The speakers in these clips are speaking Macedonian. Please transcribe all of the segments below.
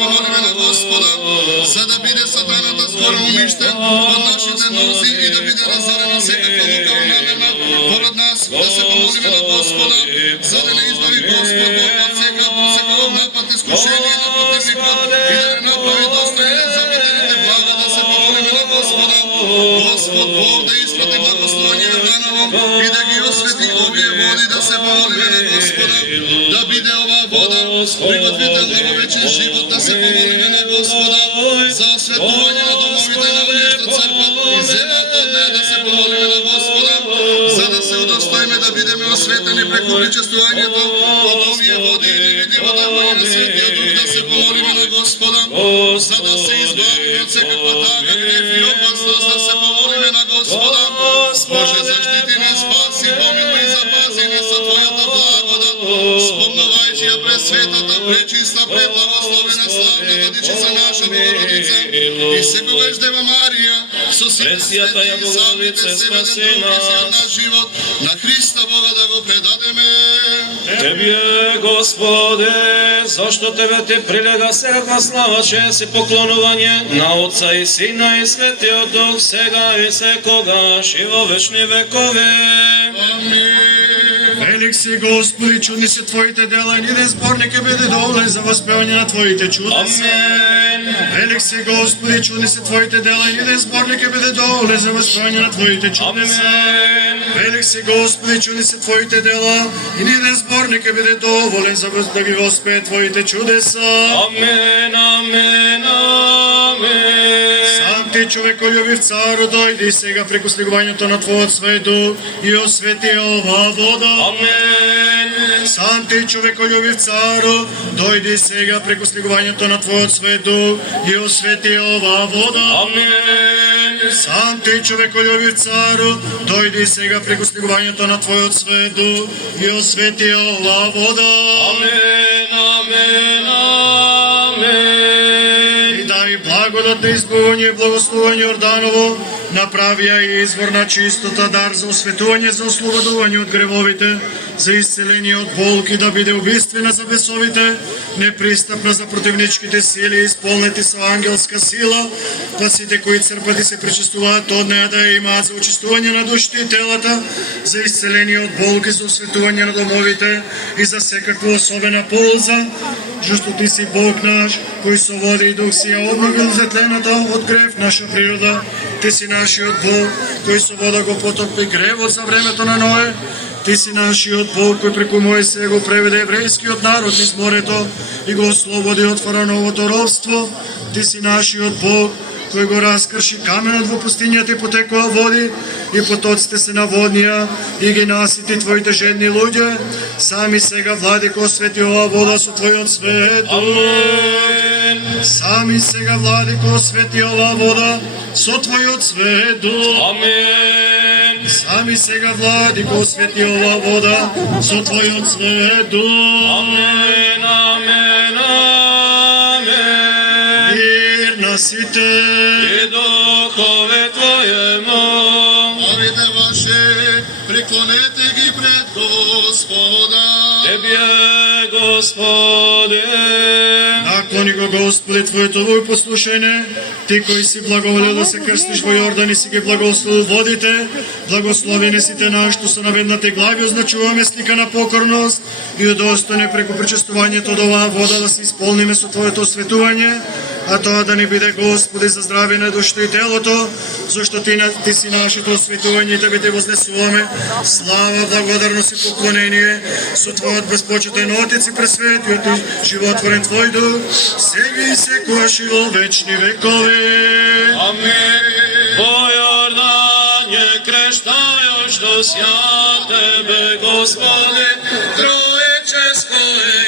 помолиме на Господа, за да биде сатаната скоро умиштен од нашите нози и да биде разорена секаква лукава намерна поред нас, да се помолиме на Господа, за да не избави Господ Бог од секаков напад, искушение на противникот и да не направи достоен за обителите блага, да се помолиме на Господа, Господ Бог да изпрати благословение Јорданово и да ги освети овие води, да се помолиме на Господа, да биде оваа вода приготвителна во вечен живот, да се помолиме на Господа за осветување на домовите на оние што црпат и земјата од неја, да се помолиме на Господа, за да се удостоиме да бидеме осветени преку причествувањето од овие води и невидимата воја на Светиот Дух, да се помолиме на Господа, за да се избавиме од секаква тага, греф и опасност, да се помолиме на Господа, Боже, защити нас, спаси, помилуј и запази ни со Твојата благодат, спомнувајќи ја пресветата, пречиста, преблагословена, славна Владичица наша Богородица и секогаш Дева Марија, со сите свети и самите себе на наш живот, на Христа Бога да го предадеме. Тебе, Господе, зашто Тебе ти прилега секаква слава, чест и поклонување на Отца и Сина и Светиот Дух, сега и секогаш и во вечни векове. Амин. Велик си, Господи, чудни се Твоите дела и ниде зборник е биде доволен за воспевање на Твоите чудеса. Амин. Велик си, Господи, чудни се Твоите дела и ниде зборник е биде доволен за воспевање на Твоите чудеса. Амин. Велик си, Господи, чудни се Твоите дела и ниде зборник е биде доволен за да ги воспее Твоите чудеса. Амин, амин, амин. Сам Ти, човеколюбив цару, дојди сега преку слигувањето на Твојот Свет Дух и освети оваа вода. Амин. Сам Ти, човеколюбив цару, дојди сега преку слигувањето на Твојот Свет Дух и освети оваа вода. Амин. Сам Ти, човеколюбив цару, дојди сега преку слигувањето на Твојот Свет Дух и освети оваа вода. Амин, амин, амин. И дай благодат на избавување и благословување Јорданово, направи ја и извор на чистота, дар за осветување, за ослободување од гревовите, за исцеление од болки, да биде убиствена за бесовите, непристапна за противничките сили, исполнети со ангелска сила, па сите кои црпат и се пречистуваат од неја да ја имаат за очистување на душите и телата, за исцеление од болки, за осветување на домовите и за секаква особена полза, зашто Ти си Бог наш, кој со вода и дух си ја обновил затлената од грев наша природа. Ти си нашиот Бог, кој со вода го потопи гревот за времето на Ное. Ти си нашиот Бог, кој преку Мојсија го преведе еврејскиот народ низ морето и го ослободи од фараоновото робство. Ти си нашиот Бог, кој го раскрши каменот во пустињата и потекоа води, и потоците се наводнија и ги насити Твоите жедни луѓе. Сами сега, Владико, освети оваа вода со Твојот Свет Дух. Амин. Сами сега, Владико, освети оваа вода со Твојот Свет Дух. Амин. Сами сега, Владико, освети оваа вода со Твојот Свет Дух. Амин, амин, амин. Мир на сите. И духове Твоему. Главите ваше, преклонете ги пред Господа. Тебе, Господи. Наклони го, Господи, Твоето во и послушај не. Ти кој си благоволел да се крстиш во Јордан и си ги благословил водите, благословени си те наш, што со наведнате глави означуваме слика на покорност и удостојне преку причестувањето од оваа вода да се исполниме со Твоето осветување, а тоа да ни биде, Господи, за здравие на душата и телото, зашто Ти си нашето осветување и Тебе Те вознесуваме. Слава, благодарност и поклонение со Твојот безпочетен Отец и пресветиот и животворен Твој Дух, сега и секогаш и во вечни векови. Амин. Во Јордан ја крштајош до свят Тебе, Господи, троеческо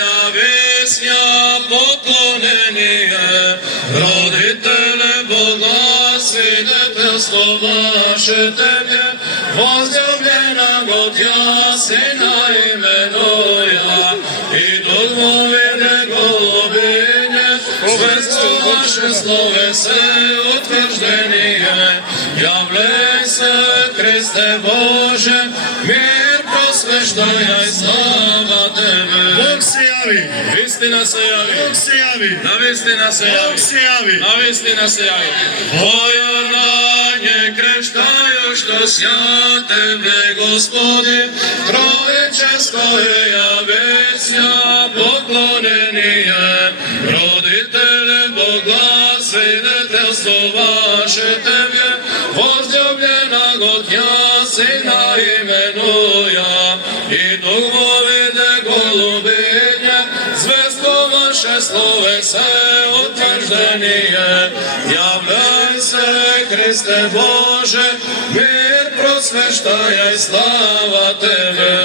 јавесја поклонение, родителе Бога, свидетелство ваше Тебе, возлюблена го Тја, Сина именуја, и духови Неговине, убедство ваше словесе утверждение, явле се Христе Боже, мир просвещаја и слава Тебе. se javi. Istina se javi. Bog se javi. Na istina se javi. Bog se javi. Na istina se javi. O Jordanje kreštajo što sja tebe, Gospodi, trojčeskoje javesja poklonenije. Roditelje Boga, svediteljstvo vaše tebe, возлюблена год я сина именуя, и дуговиде голубиня, звездо ваше словесе утверждение. Являйся, Христе Боже, мир просвещая, слава Тебе.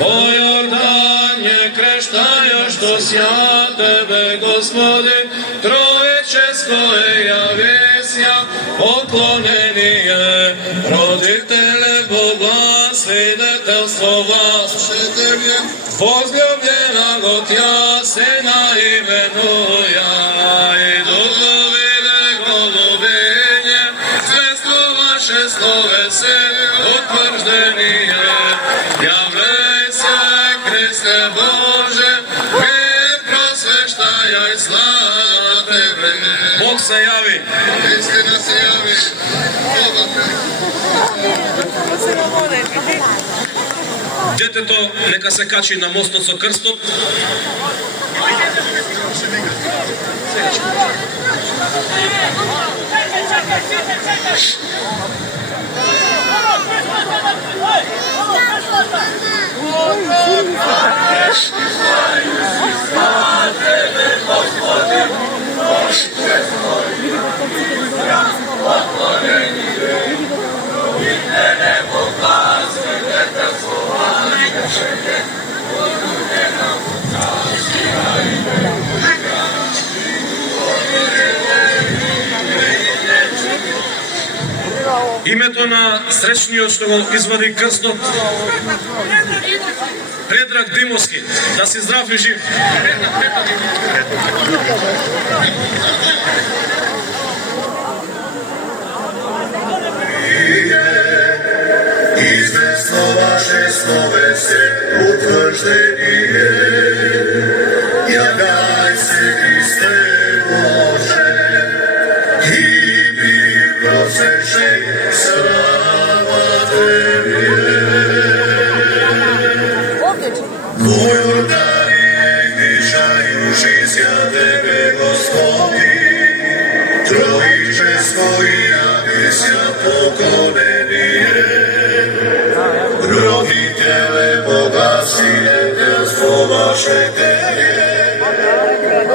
О Йордане крещая, что ся Тебе, Господи, троеческое явесья, поклонение, родителе Бога, свидетельство ваше Тебе, возлюблена год я сына именуя, и дуговиде голубине, звездо ваше словесе утверждение. Являйся, Христе Боже, мир просвещая, и слава Тебе. Бог се яви. Истина се яви. Детето нека се качи на мостот со крстот. Името на сречниот што го извади крстот, Предраг Димовски, да си здрав и жив. Известно ваше словесе утвърждение, являй се, Христе Боже, и ми просвещай, слава Тебе. По Йорданije грішаю жизя Тебе, Господи, троїчеsko явися поклонение. Родителе Бога, свидетельство ваше Тебе,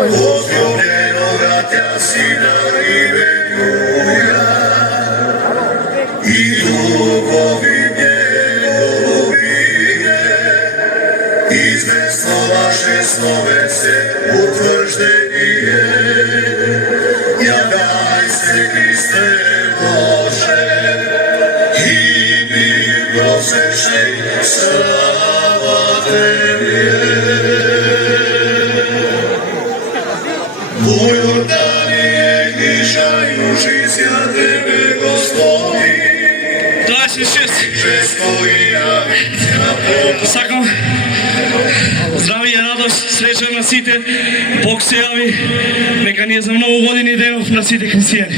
возлюбленого Тя Сина именуя, и духовине голубине, известно ваше словесе утвърждение. Являйся, Христе Боже, и ми просвещай, слава Тебе. По Йорданije грішаю жизя Тебе, Господи, 26. често и явися поклонение. Сакам здравие, радост, среќа на сите. Бог се јави. Нека ние за многу години денов на сите христијани.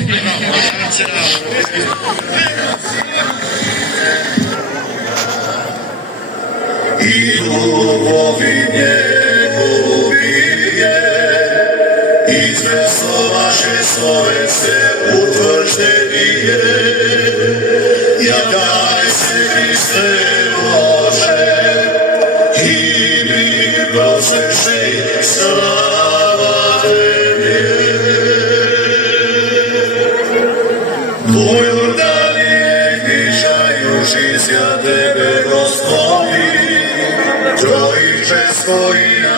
И духовине голубине, известно ваше словесе утвърждение. Являй се, Христе Боже, и ми просвещай, слава Тебе. По Йорданije грішаю жизя Тебе, Господи, троїчеsko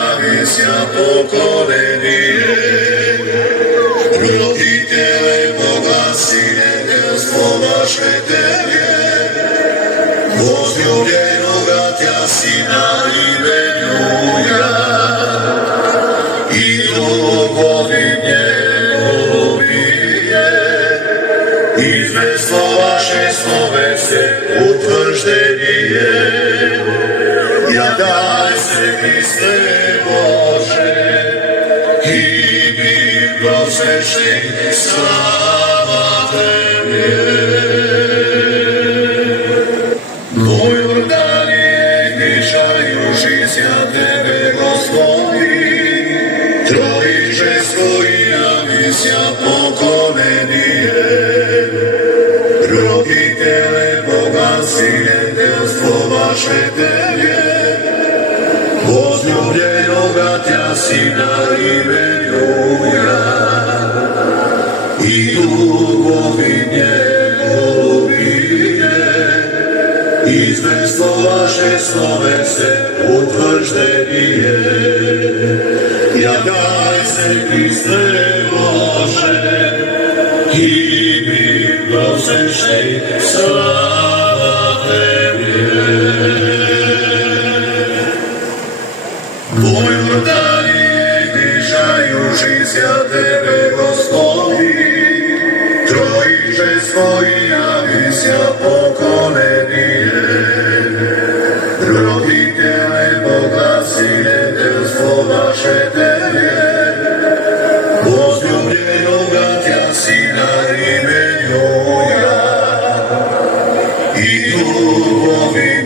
явися поклонение. Родителе Бога, свидетельство ваше Тебе, возлюбленого Тя Сина именуя, и духовине голубине, известно ваше словесе утвърждение. Являй се, Христе Боже, sveštej, slava Tebe. Moj Jordanije, gnišajući Tebe, Gospodi, trojiče svoji javisja pokolenije. Roditele Boga, sinjetelstvo vaše Tebe, возлюбленого Тя Сина именуя, и духови Неговине, известно ваше словесе утвърждение. Являй се, Христе Боже, и ми просвещай, слава Тебе. Moj Jordanije, gnišajući Tebe, Gospodi, trojiče svoji javisja pokolenije. Roditele Boga, sinjetelstvo vaše Tebe, возлюбленого Тя Сина именуя, и духови